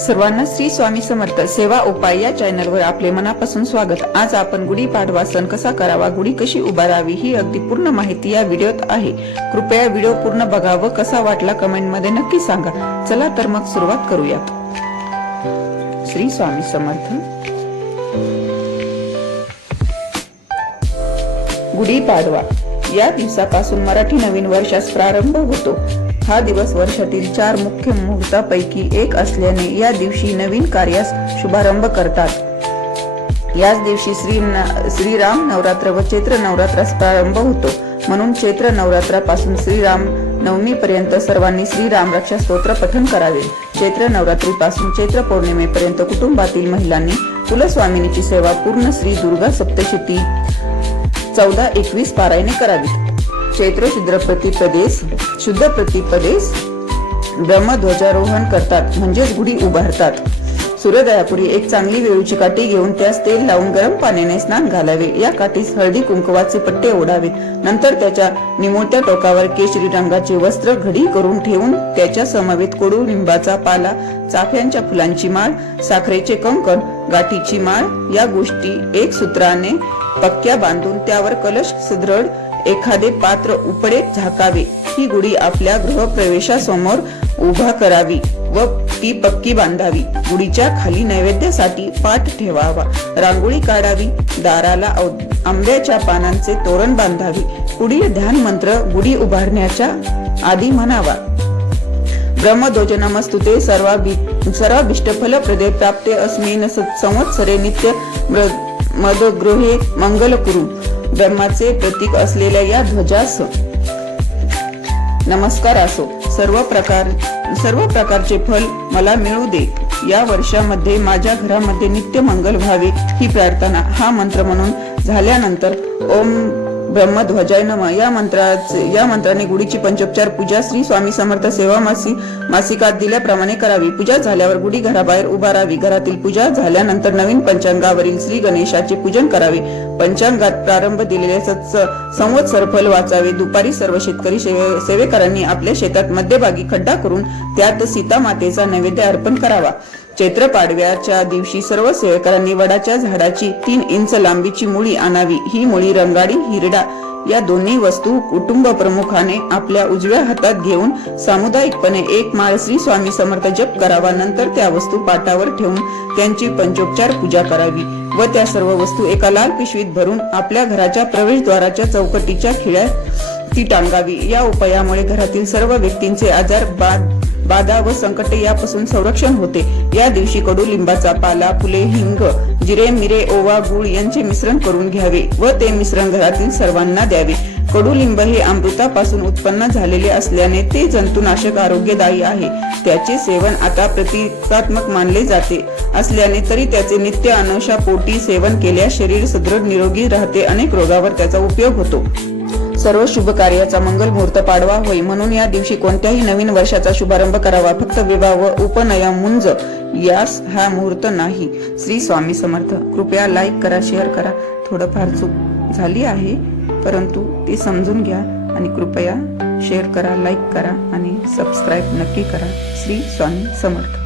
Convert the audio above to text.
सर्वांना श्री स्वामी समर्थ. सेवा उपाय या चॅनलवर आपले मनापासून स्वागत. आज आपण गुढीपाडवा सण कसा करावा गुढी कशी उभारावी ही अगदी पूर्ण माहिती या व्हिडिओत आहे. कृपया व्हिडिओ पूर्ण बघा व कसा वाटला कमेंटमध्ये नक्की सांगा. चला तर मग सुरुवात करूयात श्री स्वामी समर्थ. गुढीपाडवा या दिवसापासून मराठी नवीन वर्षास प्रारंभ होतो. हा दिवस वर्षातील चार मुख्य मुहूर्तापैकी एक असल्याने या दिवशी नवीन कार्यास शुभारंभ करतात. याच दिवशी श्री श्रीराम नवरात्र व चैत्र नवरात्रास प्रारंभ होतो. म्हणून चैत्र नवरात्रापासून श्रीराम नवमीपर्यंत सर्वांनी श्रीराम रक्षा स्तोत्र पठन करावे. चैत्र नवरात्रीपासून चैत्र पौर्णिमेपर्यंत कुटुंबातील महिलांनी कुलस्वामिनीची सेवा पूर्ण श्री दुर्गा सप्तशती चौदा एकवीस पारायणे करावी क्षेत्र शुद्र प्रतिपदेस शुद्ध प्रतिपदेस ब्रह्मध्वजारोहण करतात म्हणजेच गुढी उभारतात. सूर्योदयापूर्वी एक चांगली वेळूची काठी घेऊन त्यास तेल लावून गरम पाण्याने स्नान घालावे. या काठीस हळदी कुंकवाचे पट्टे ओढावे. नंतर त्याच्या निमोट्या टोकावर केशरी रंगाचे वस्त्र घडी करून ठेवून त्याच्या समवेत कोडू लिंबाचा पाला चाफ्यांच्या फुलांची माळ साखरेचे कंकण गाठीची माळ या गोष्टी एक सूत्राने पक्क्या बांधून त्यावर कलश सुदृढ एखादे पात्र उपडे झाकावे. ही गुढी आपल्या गृहप्रवेशासमोर उभा करावी व ती पक्की बांधावी. गुढीच्या खाली नैवेद्यासाठी पाठ ठेवावा. रांगोळी काढावी दाराला आंब्याच्या पानांचे तोरण बांधावी. पुढील ध्यान मंत्र गुढी उभारण्याच्या आधी म्हणावा. ब्रह्मध्वज नमस्तुते सर्वाभिष्ट फल प्रदे प्राप्ते अस्मिन संवत्सरे नित्य मदगृहे मंगल कुरु ब्रह्माचे प्रतीक असलेल्या या ध्वजास नमस्कार असो. सर्व प्रकार सर्व प्रकारचे फल मला मिळू दे. या वर्षामध्ये माझ्या घरामध्ये नित्य मंगल व्हावे ही प्रार्थना हा मंत्र म्हणून झाल्यानंतर ओम ब्रह्मध्वजाय नम या मंत्राचे या मंत्राने गुढीची पंचोपचार पूजा श्री स्वामी समर्थ सेवा मासी मासिकात दिल्याप्रमाणे करावी. पूजा झाल्यावर गुढी घराबाहेर उभारावी घरातील पूजा झाल्यानंतर नवीन पंचांगावरील श्री गणेशाचे पूजन करावे. पंचांगात प्रारंभ दिलेले संवत्सर फल वाचावे. दुपारी सर्व शेतकरी सेवेकरांनी आपल्या शेतात मध्यभागी खड्डा करून त्यात सीता मातेचा नैवेद्य अर्पण करावा. चैत्र पाडव्याच्या दिवशी सर्व सेवेकरांनी वडाच्या झाडाची तीन इंच लांबीची मुळी आणावी. ही मुळी रंगाडी हिरडा या दोन्ही वस्तू कुटुंब प्रमुखाने आपल्या उजव्या हातात घेऊन सामुदायिकपणे एक माळ श्री स्वामी समर्थ जप करावा. नंतर त्या वस्तू पाटावर ठेवून त्यांची पंचोपचार पूजा करावी व त्या सर्व वस्तू एका लाल पिशवीत भरून आपल्या घराच्या प्रवेशद्वाराच्या चौकटीच्या खिळ्यात ती टांगावी. या उपायामुळे घरातील सर्व व्यक्तींचे आजार बाद बाधा व संकट यापासून संरक्षण होते. या दिवशी कडुलिंबाचा पाला फुले हिंग जिरे मिरे ओवा गुळ यांचे मिश्रण करून घ्यावे व ते मिश्रण घरातील सर्वांना द्यावे. कडुलिंब हे अमृतापासून उत्पन्न झालेले असल्याने ते जंतुनाशक आरोग्यदायी आहे. त्याचे सेवन आता प्रतिकात्मक मानले जाते. असल्याने तरी त्याचे नित्य अनोशा पोटी सेवन केल्यास शरीर सदृढ निरोगी राहते. अनेक रोगावर त्याचा उपयोग होतो. सर्व शुभ कार्याचा मंगल मुहूर्त पाडवा होई म्हणून या दिवशी कोणत्याही नवीन वर्षाचा शुभारंभ करावा. फक्त विवाह व उपनया मुंज यास हा मुहूर्त नाही. श्री स्वामी समर्थ कृपया लाईक करा शेअर करा. थोडंफार चूक झाली आहे परंतु ती समजून घ्या आणि कृपया शेअर करा लाईक करा आणि सबस्क्राईब नक्की करा. श्री स्वामी समर्थ.